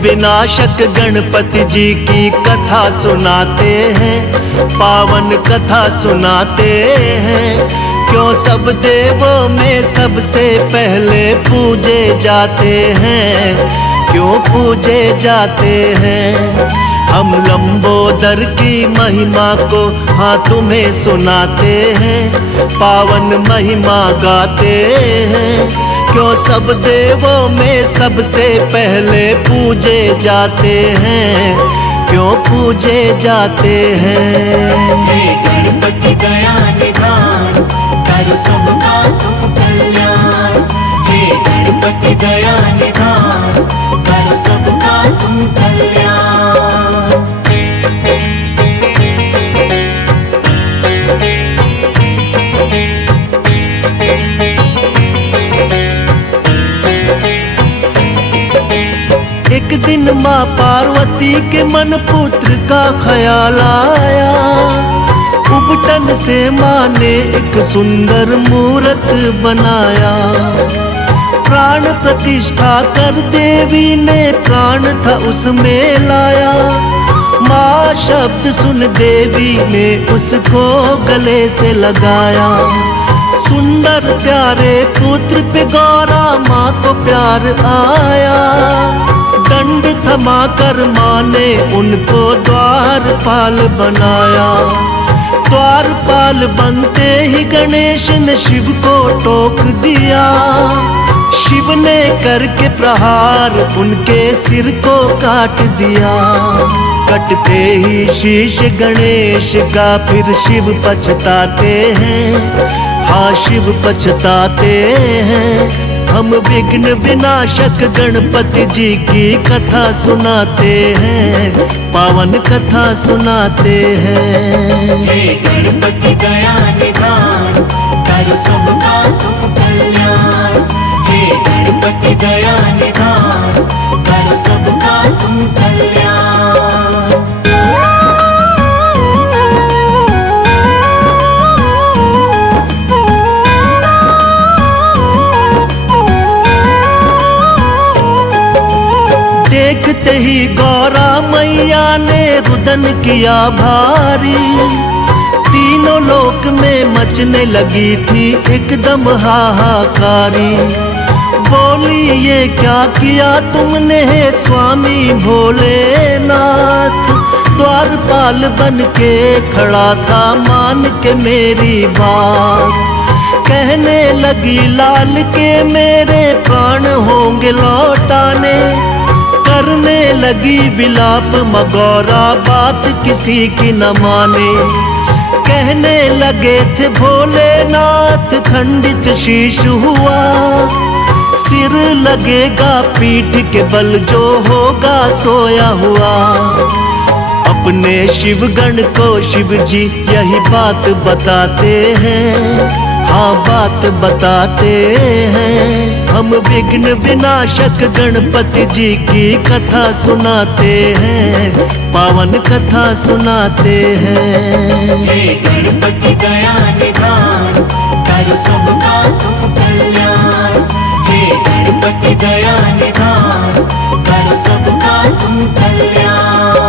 विनाशक गणपति जी की कथा सुनाते हैं, पावन कथा सुनाते हैं। क्यों सब देवों में सबसे पहले पूजे जाते हैं, क्यों पूजे जाते हैं। हम लंबोदर की महिमा को हाँ तुम्हें सुनाते हैं, पावन महिमा गाते हैं। क्यों सब देवों में सबसे पहले पूजे जाते हैं, क्यों पूजे जाते हैं। हे गणपति दया निधान, करो सबका तुम कल्याण। हे गणपति दया निधान, करो सबका तुम कल्याण। एक दिन माँ पार्वती के मन पुत्र का ख्याल आया। उबटन से माँ ने एक सुंदर मूरत बनाया। प्राण प्रतिष्ठा कर देवी ने प्राण था उसमें लाया। माँ शब्द सुन देवी ने उसको गले से लगाया। सुंदर प्यारे पुत्र पे गौरा माँ को प्यार आया। दंड थमा कर माँ ने उनको द्वारपाल बनाया। द्वारपाल बनते ही गणेश ने शिव को टोक दिया। शिव ने करके प्रहार उनके सिर को काट दिया। कटते ही शीश गणेश का फिर शिव पछताते हैं, हाँ शिव पछताते हैं। हम विघ्न विनाशक गणपति जी की कथा सुनाते हैं, पावन कथा सुनाते हैं। हे गणपति दया निधान, करो सबका तुम कल्याण। हे गणपति दया निधान, करो सबका तुम कल्याण। देखते ही गौरा मैया ने रुदन किया भारी। तीनों लोक में मचने लगी थी एकदम हाहाकारी। बोली ये क्या किया तुमने स्वामी भोलेनाथ। द्वारपाल बन के खड़ा था मान के मेरी बात। कहने लगी लाल के मेरे प्राण होंगे लौटाने। करने लगी विलाप मगौरा बात किसी की न माने। कहने लगे थे भोलेनाथ खंडित शीश हुआ। सिर लगेगा पीठ के बल जो होगा सोया हुआ। अपने शिवगण को शिव जी यही बात बताते हैं, हाँ बात बताते हैं। हम विघ्न विनाशक गणपति जी की कथा सुनाते हैं, पावन कथा सुनाते हैं। हे गणपति दया निधान, करो सबका तुम कल्याण। हे गणपति दया निधान, करो सबका तुम कल्याण।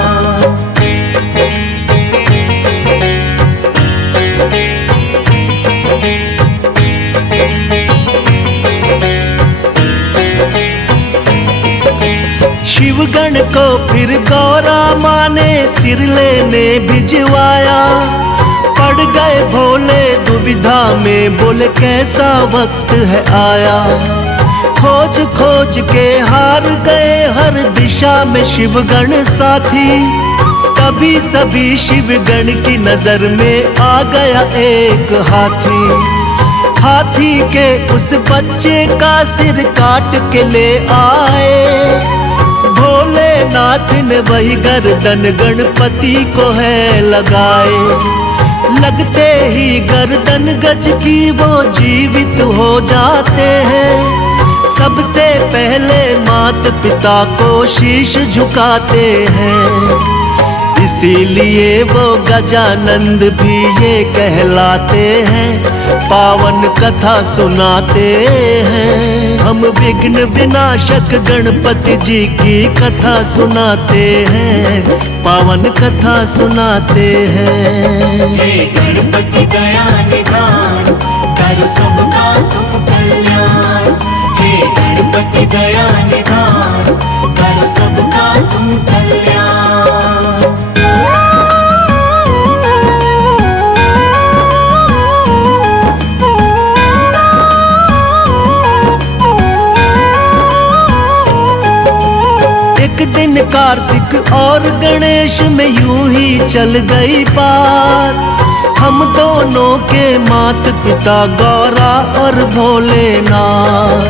शिवगण को फिर गौरा माँ ने सिर लेने भिजवाया। पड़ गए भोले दुविधा में, बोले कैसा वक्त है आया। खोज खोज के हार गए हर दिशा में शिवगण साथी। कभी सभी शिवगण की नजर में आ गया एक हाथी। हाथी के उस बच्चे का सिर काट के ले आए। भोलेनाथ ने वही गर्दन गणपति को है लगाए। लगते ही गर्दन गज की वो जीवित हो जाते हैं। सबसे पहले मात पिता को शीश झुकाते हैं। इसीलिए वो गजानंद भी ये कहलाते हैं, पावन कथा सुनाते हैं। हम विघ्न विनाशक गणपति जी की कथा सुनाते हैं, पावन कथा सुनाते हैं। हे गणपति दया निधान, करो सबका तुम कल्याण। हे गणपति दया निधान, करो सबका तुम कल्याण। एक दिन कार्तिक और गणेश में यूं ही चल गई बात। हम दोनों के मात पिता गौरा और भोलेनाथ।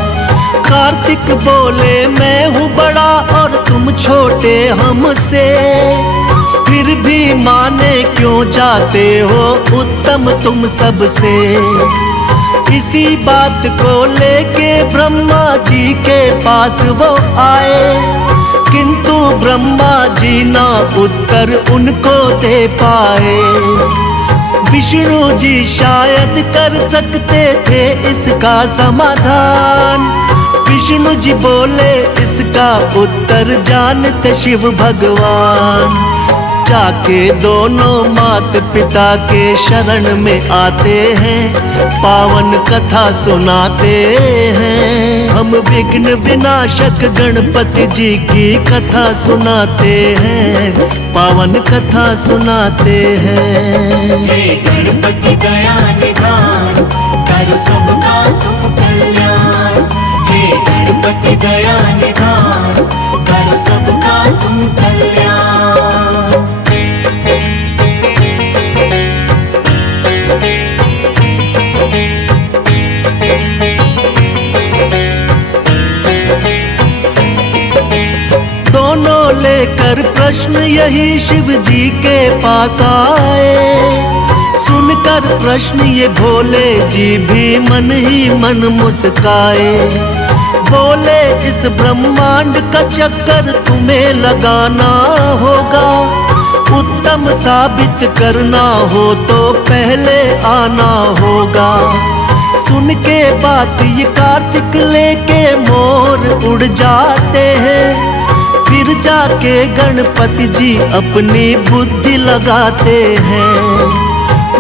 कार्तिक बोले मैं हूँ बड़ा और तुम छोटे हमसे, फिर भी माने क्यों जाते हो उत्तम तुम सबसे। इसी बात को लेके ब्रह्मा जी के पास वो आए, किंतु ब्रह्मा जी ना उत्तर उनको दे पाए। विष्णु जी शायद कर सकते थे इसका समाधान। विष्णु जी बोले इसका उत्तर जानते शिव भगवान। जाके दोनों मात पिता के शरण में आते हैं, पावन कथा सुनाते हैं। हम विघ्न विनाशक गणपति जी की कथा सुनाते हैं, पावन कथा सुनाते हैं। हे गणपति दया निधान, करो सबका तुम कल्याण। हे गणपति दया निधान, करो सबका तुम कल्याण। दोनों लेकर प्रश्न यही शिव जी के पास आए। सुनकर प्रश्न ये भोले जी भी मन ही मन मुस्काए। बोले इस ब्रह्मांड का चक्कर तुम्हें लगाना होगा, उत्तम साबित करना हो तो पहले आना होगा। सुन के बात ये कार्तिक लेके मोर उड़ जाते हैं, फिर जाके गणपति जी अपनी बुद्धि लगाते हैं।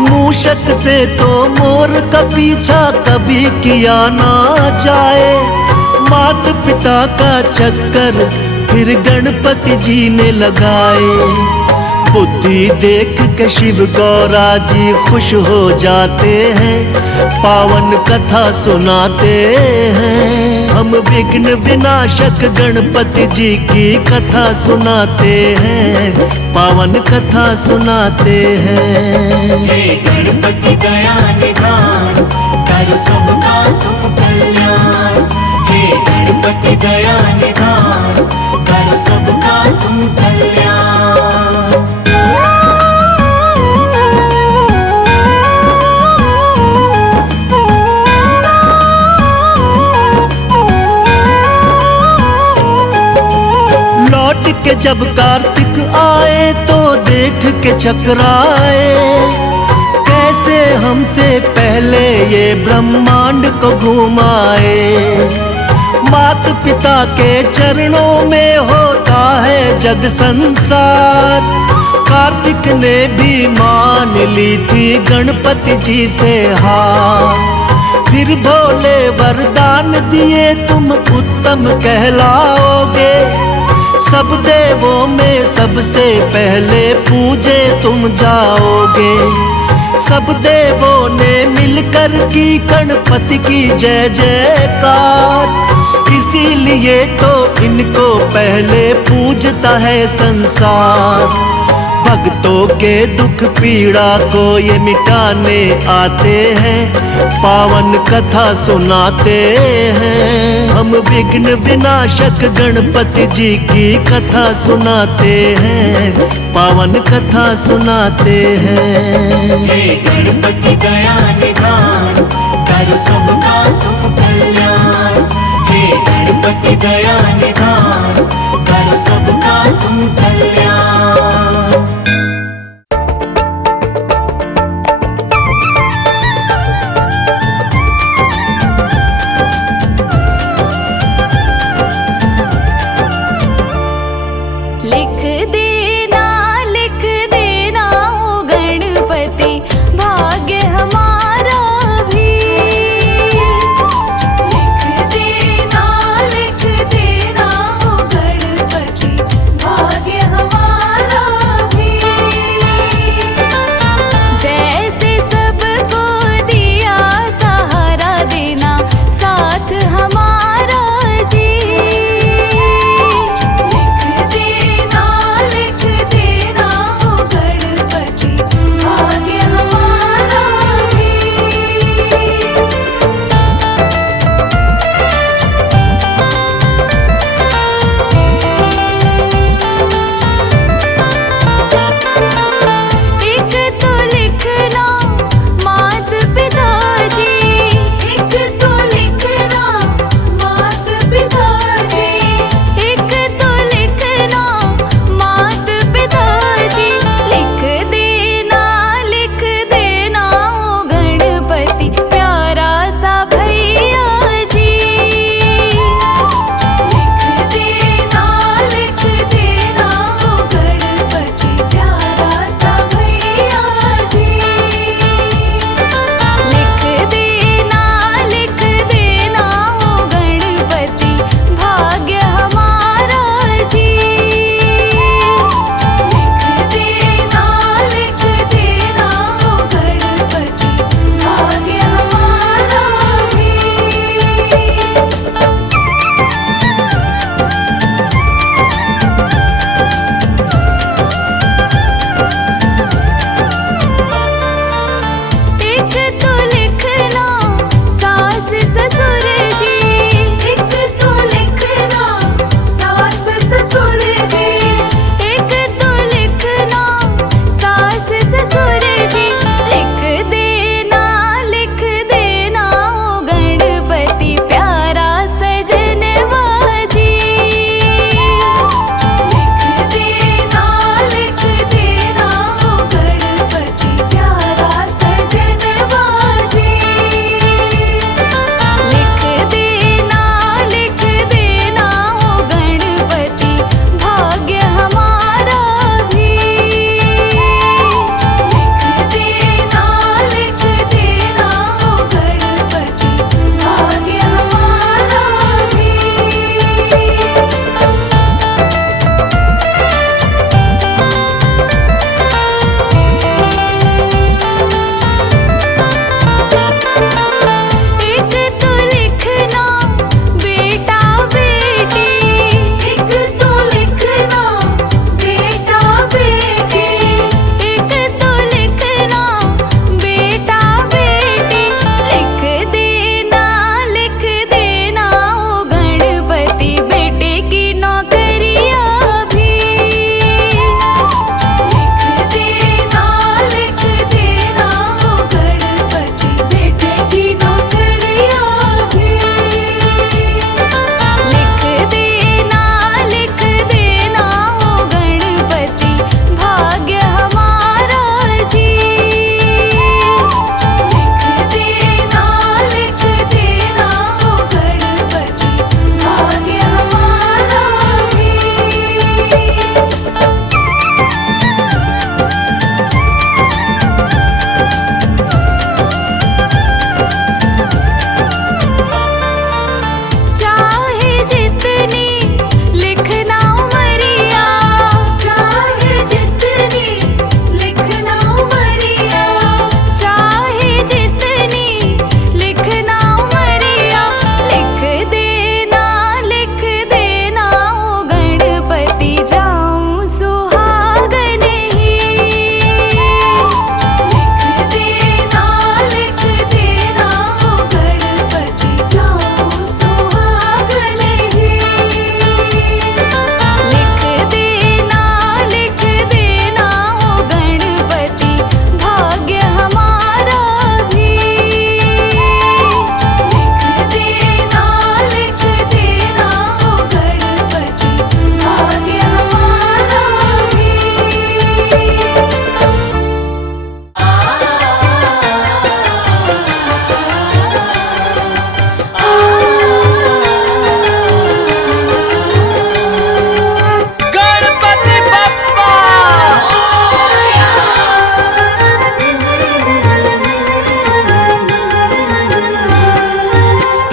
मूषक से तो मोर का पीछा कभी किया ना जाए, मात पिता का चक्कर फिर गणपति जी ने लगाए। बुद्धि देख के शिव गौरा जी खुश हो जाते हैं, पावन कथा सुनाते हैं। हम विघ्न विनाशक गणपति जी की कथा सुनाते हैं, पावन कथा सुनाते हैं। हे गणपति दया निधान, करो सबका तुम कल्याण। हे गणपति दया निधान, करो सबका तुम कल्याण। लौट के जब कार्तिक आए तो देख के चकराए, कैसे हमसे पहले ये ब्रह्मांड को घुमाए। मात पिता के चरणों में होता है जग संसार। कार्तिक ने भी मान ली थी गणपति जी से हार। फिर भोले वरदान दिए तुम उत्तम कहलाओगे, सब देवों में सबसे पहले पूजे तुम जाओगे। सब देवों ने मिलकर की गणपति की जय जयकार, इसीलिए तो इनको पहले पूजता है संसार। भक्तों के दुख पीड़ा को ये मिटाने आते हैं, पावन कथा सुनाते हैं। हम विघ्न विनाशक गणपति जी की कथा सुनाते हैं, पावन कथा सुनाते हैं। हे गणपति दया निधान, करो सबका तुम कल्याण। हे गणपति दया निधान, करो सबका तुम कल्याण।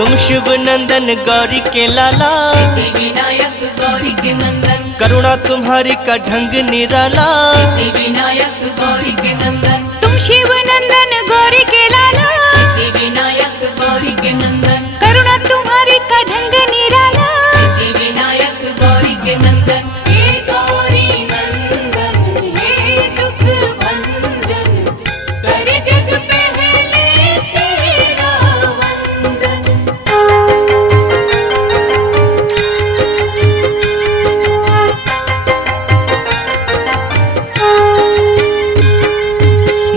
तुम शिव नंदन गौरी के लाला, सिद्धि विनायक गौरी के नंदन, करुणा तुम्हारी का ढंग निराला। सिद्धि विनायक गौरी के नंदन, तुम शिव नंदन गौरी के लाला, सिद्धि विनायक गौरी के नंदन, करुणा तुम्हारी का ढंग निराला। सिद्धि विनायक गौरी के नंदन, हे गौरी नंदन हे दुख भंजन, करे जग पहले तेरा वंदन।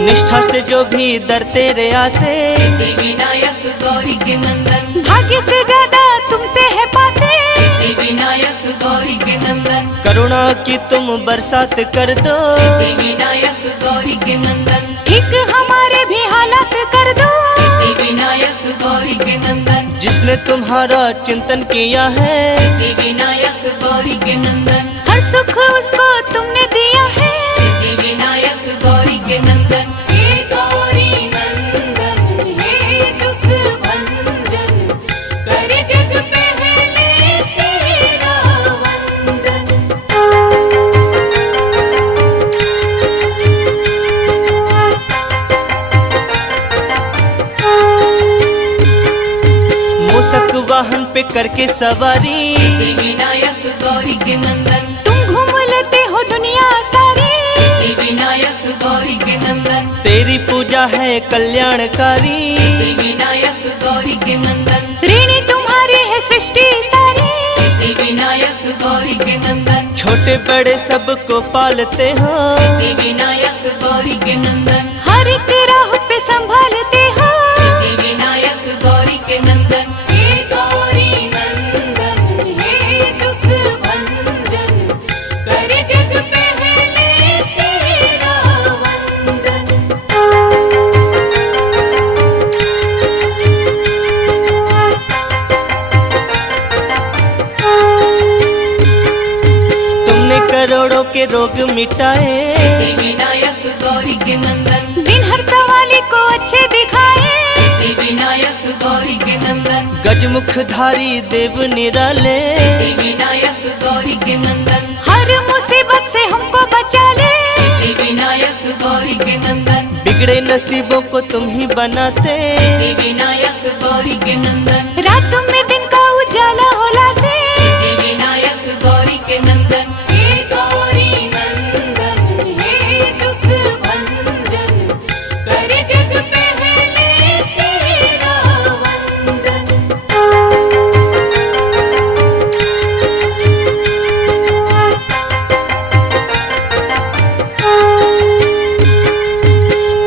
निष्ठा से जो भी दर तेरे आते, सिद्धि विनायक गौरी के नंदन, भाग्य से ज्यादा तुमसे है पाते, सिद्धि विनायक गौरी के नंदन, करुणा की तुम बरसात कर दो। सिद्धि विनायक गौरी के नंदन, ठीक हमारे भी हालात कर दो। सिद्धि विनायक गौरी के नंदन, जिसने तुम्हारा चिंतन किया है, सिद्धि विनायक गौरी के नंदन, हर सुख उसको तुमने दिया है। सिद्धि विनायक गौरी के नंदन, हे गौरी नंदन हे दुख भंजन, करे जग पहले तेरा वंदन। मूसक वाहन पे करके सवारी, सिद्धि विनायक गौरी के नंदन, तुम घूम लेते हो दुनिया सारी, सिद्धि विनायक गौरी के नंदन, तेरी पूजा है कल्याणकारी। सिद्धि विनायक गौरी के नंदन, ऋणी तुम्हारी है सृष्टि सारी। सिद्धि विनायक गौरी के नंदन, छोटे बड़े सबको पालते हो, सिद्धि विनायक गौरी के नंदन, हर एक राह पे संभालते हो। सिद्धि विनायक गौरी के नंदन, हे गौरी नंदन हे दुख भंजन, करे जग पहले तेरा वंदन। तुमने करोड़ों के रोग मिटाए, सिद्धि विनायक गौरी के नंदन, दिन हर सवाली को अच्छे दिखाए। सिद्धि विनायक गौरी के नंदन, गजमुखधारी देव निराले। सिद्धि विनायक गौरी के नंदन, हर मुसीबत से हमको बचा ले। सिद्धि विनायक गौरी के नंदन, बिगड़े नसीबों को तुम ही बनाते, सिद्धि विनायक गौरी के नंदन, रात में दिन का उजाला हो लाते। सिद्धि विनायक गौरी के नंदन, हे गौरी नंदन हे दुख भंजन, करे जग पहले तेरा वंदन।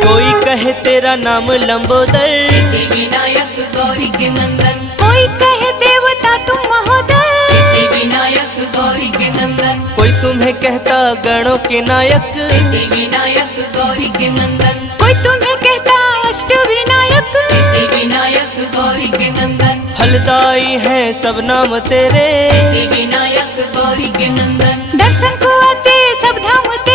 कोई कहे तेरा नाम लंबोदर, सिद्धि विनायक गौरी के नंदन, कोई कहे देवता तुम महोदय, सिद्धि विनायक गौरी के नंदन, कोई तुम्हें कहता गणों के नायक। सिद्धि विनायक गौरी के नंदन, कोई तुम्हें कहता अष्ट विनायक। सिद्धि विनायक गौरी के नंदन, फलदाई है सब नाम तेरे, सिद्धि विनायक गौरी के नंदन, दर्शन को आते सब धाम तेरे।